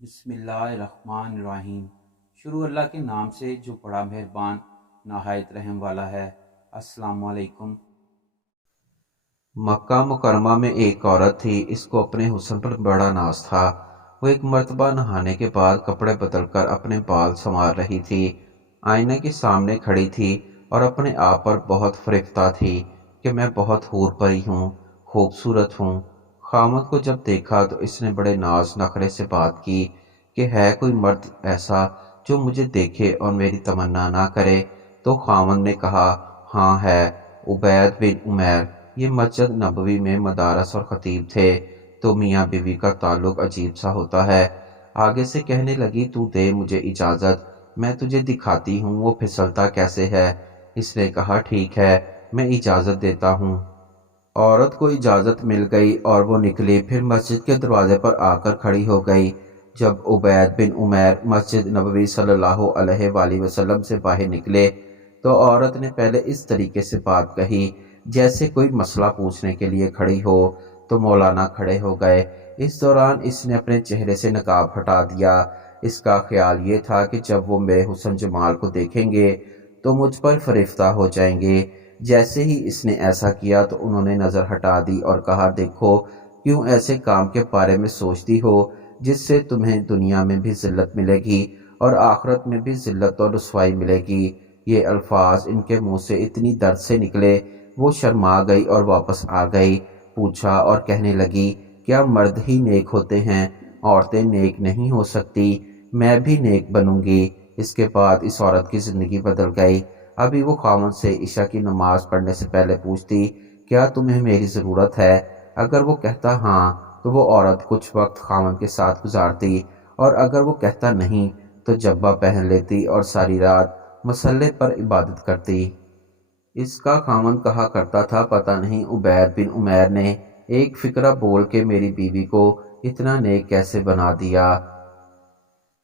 बिस्मिल्लाहिर्रहमानिर्रहीम। शुरू अल्लाह के नाम से जो बड़ा मेहरबान नहायत रहम वाला है। अस्सलामु अलैकुम। मक्का मुकरमा में एक औरत थी। इसको अपने हुस्न पर बड़ा नाज था। वो एक मर्तबा नहाने के बाद कपड़े बदलकर अपने बाल संवार रही थी। आईने के सामने खड़ी थी और अपने आप पर बहुत फरिफ्ता थी कि मैं बहुत हूर परी हूँ, खूबसूरत हूँ। खामद को जब देखा तो इसने बड़े नाज नखरे से बात की कि है कोई मर्द ऐसा जो मुझे देखे और मेरी तमन्ना ना करे। तो खामद ने कहा, हाँ है, उबैद बिन उमैर। ये मस्जिद नबवी में मदारस और खतीब थे। तो मियाँ बीवी का ताल्लुक अजीब सा होता है। आगे से कहने लगी, तू दे मुझे इजाज़त, मैं तुझे दिखाती हूँ वो फिसलता कैसे है। इसने कहा, ठीक है, मैं इजाज़त देता हूँ। औरत को इजाज़त मिल गई और वो निकली। फिर मस्जिद के दरवाजे पर आकर खड़ी हो गई। जब उबैद बिन उमैर मस्जिद नबवी सल्लल्लाहु अलैहि वसल्लम से बाहर निकले तो औरत ने पहले इस तरीके से बात कही जैसे कोई मसला पूछने के लिए खड़ी हो। तो मौलाना खड़े हो गए। इस दौरान इसने अपने चेहरे से नकाब हटा दिया। इसका ख्याल ये था कि जब वो मेरे हुस्न जमाल को देखेंगे तो मुझ पर फरिफ्ता हो जाएंगे। जैसे ही इसने ऐसा किया तो उन्होंने नज़र हटा दी और कहा, देखो, क्यों ऐसे काम के बारे में सोचती हो जिससे तुम्हें दुनिया में भी जिल्लत मिलेगी और आखिरत में भी जिल्लत और रुसवाई मिलेगी। ये अल्फाज इनके मुंह से इतनी दर्द से निकले, वो शर्मा गई और वापस आ गई। पूछा और कहने लगी, क्या मर्द ही नेक होते हैं, औरतें नेक नहीं हो सकती? मैं भी नेक बनूंगी। इसके बाद इस औरत की ज़िंदगी बदल गई। अभी वो खामद से इशा की नमाज पढ़ने से पहले पूछती, क्या तुम्हें मेरी ज़रूरत है? अगर वो कहता हाँ तो वो औरत कुछ वक्त खामद के साथ गुजारती, और अगर वो कहता नहीं तो जब्बा पहन लेती और सारी रात मसल्ले पर इबादत करती। इसका खामद कहा करता था, पता नहीं उबैद बिन उमैर ने एक फिक्रा बोल के मेरी बीवी को इतना नेक कैसे बना दिया।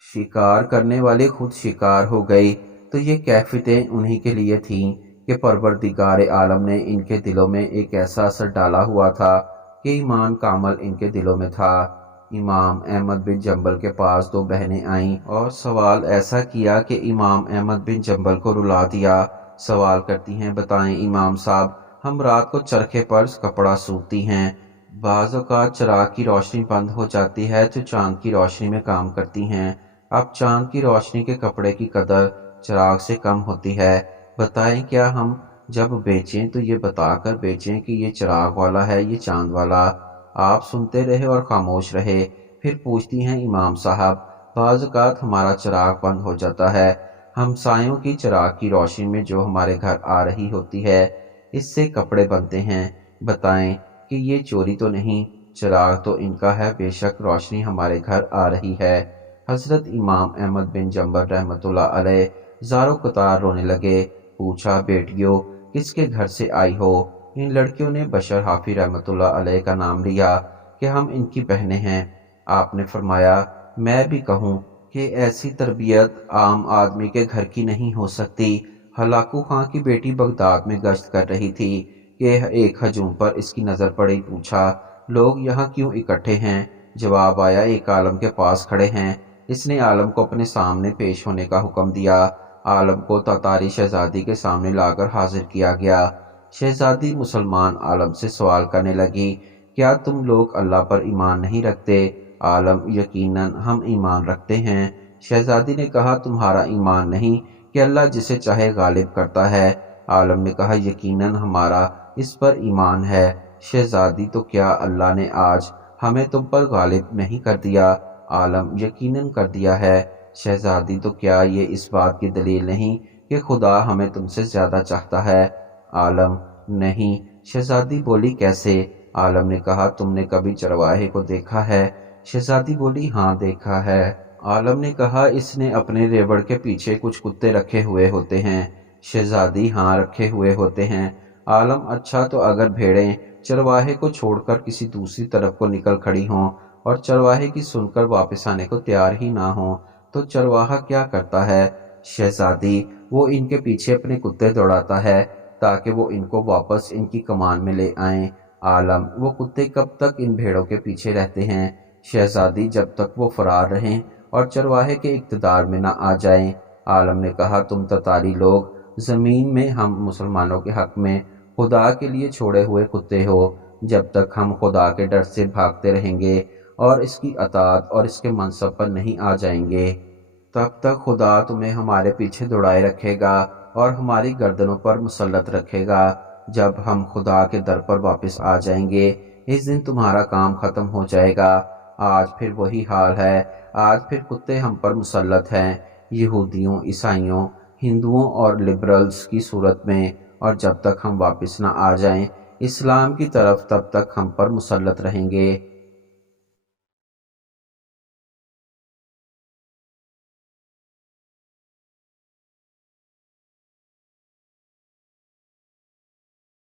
शिकार करने वाली खुद शिकार हो गई। तो ये कैफियतें उन्हीं के लिए थीं कि परवरदिगार आलम ने इनके दिलों में एक ऐसा असर डाला हुआ था कि ईमान कामल इनके दिलों में था। इमाम अहमद बिन जंबल के पास दो बहनें आईं और सवाल ऐसा किया कि इमाम अहमद बिन जंबल को रुला दिया। सवाल करती हैं, बताएं इमाम साहब, हम रात को चरखे पर कपड़ा सूखती हैं, बाज़ औक़ात चिराग की रोशनी बंद हो जाती है तो चांद की रोशनी में काम करती हैं। अब चांद की रोशनी के कपड़े की कदर चिराग से कम होती है। बताएं, क्या हम जब बेचें तो ये बताकर बेचें कि ये चिराग वाला है, ये चांद वाला? आप सुनते रहे और खामोश रहे। फिर पूछती हैं, इमाम साहब, बाज़ औक़ात हमारा चिराग बंद हो जाता है, हमसायों की चिराग की रोशनी में जो हमारे घर आ रही होती है, इससे कपड़े बनते हैं। बताएं कि ये चोरी तो नहीं? चिराग तो इनका है, बेशक रोशनी हमारे घर आ रही है। हज़रत इमाम अहमद बिन जंबर रहमतुल्लाह अलैह ज़ारो कतार रोने लगे। पूछा, बेटियों, किसके घर से आई हो? इन लड़कियों ने बशर हाफी रहमतुल्लाह अलैह का नाम लिया कि हम इनकी बहनें हैं। आपने फरमाया, मैं भी कहूँ कि ऐसी तरबियत आम आदमी के घर की नहीं हो सकती। हलाकू खां की बेटी बगदाद में गश्त कर रही थी कि एक हजूम पर इसकी नज़र पड़ी। पूछा, लोग यहाँ क्यों इकट्ठे हैं? जवाब आया, एक आलम के पास खड़े हैं। इसने आलम को अपने सामने पेश होने का हुक्म दिया। आलम को तातारी शहजादी के सामने लाकर हाजिर किया गया। शहजादी मुसलमान आलम से सवाल करने लगी, क्या तुम लोग अल्लाह पर ईमान नहीं रखते? आलम, यकीनन हम ईमान रखते हैं। शहजादी ने कहा, तुम्हारा ईमान नहीं कि अल्लाह जिसे चाहे गालिब करता है? आलम ने कहा, यकीनन हमारा इस पर ईमान है। शहजादी, तो क्या अल्लाह ने आज हमें तुम पर गालिब नहीं कर दिया? आलम, यकीनन कर दिया है। शहजादी, तो क्या ये इस बात की दलील नहीं कि खुदा हमें तुमसे ज़्यादा चाहता है? आलम, नहीं। शहजादी बोली, कैसे? आलम ने कहा, तुमने कभी चरवाहे को देखा है? शहजादी बोली, हाँ देखा है। आलम ने कहा, इसने अपने रेवड़ के पीछे कुछ कुत्ते रखे हुए होते हैं? शहजादी, हाँ रखे हुए होते हैं। आलम, अच्छा, तो अगर भेड़ें चरवाहे को छोड़कर किसी दूसरी तरफ को निकल खड़ी हों और चरवाहे की सुनकर वापस आने को तैयार ही ना हो तो चरवाहा क्या करता है? शहजादी, वो इनके पीछे अपने कुत्ते दौड़ाता है ताकि वो इनको वापस इनकी कमान में ले आएं। आलम, वो कुत्ते कब तक इन भेड़ों के पीछे रहते हैं? شہزادی جب تک وہ فرار رہیں اور چرواہے کے اقتدار میں نہ آ جائیں۔ عالم نے کہا تم تتاری لوگ زمین میں ہم مسلمانوں کے حق میں خدا کے لیے چھوڑے ہوئے کتے ہو۔ جب تک ہم خدا کے ڈر سے بھاگتے رہیں گے اور اس کی اطاعت اور اس کے منصب پر نہیں آ جائیں گے، تب تک خدا تمہیں ہمارے پیچھے دوڑائے رکھے گا اور ہماری گردنوں پر مسلط رکھے گا۔ جب ہم خدا کے در پر واپس آ جائیں گے اس دن تمہارا کام ختم ہو جائے گا۔ آج پھر وہی حال ہے، آج پھر کتے ہم پر مسلط ہیں، یہودیوں، عیسائیوں، ہندوؤں اور لبرلز کی صورت میں، اور جب تک ہم واپس نہ آ جائیں اسلام کی طرف تب تک ہم پر مسلط رہیں گے۔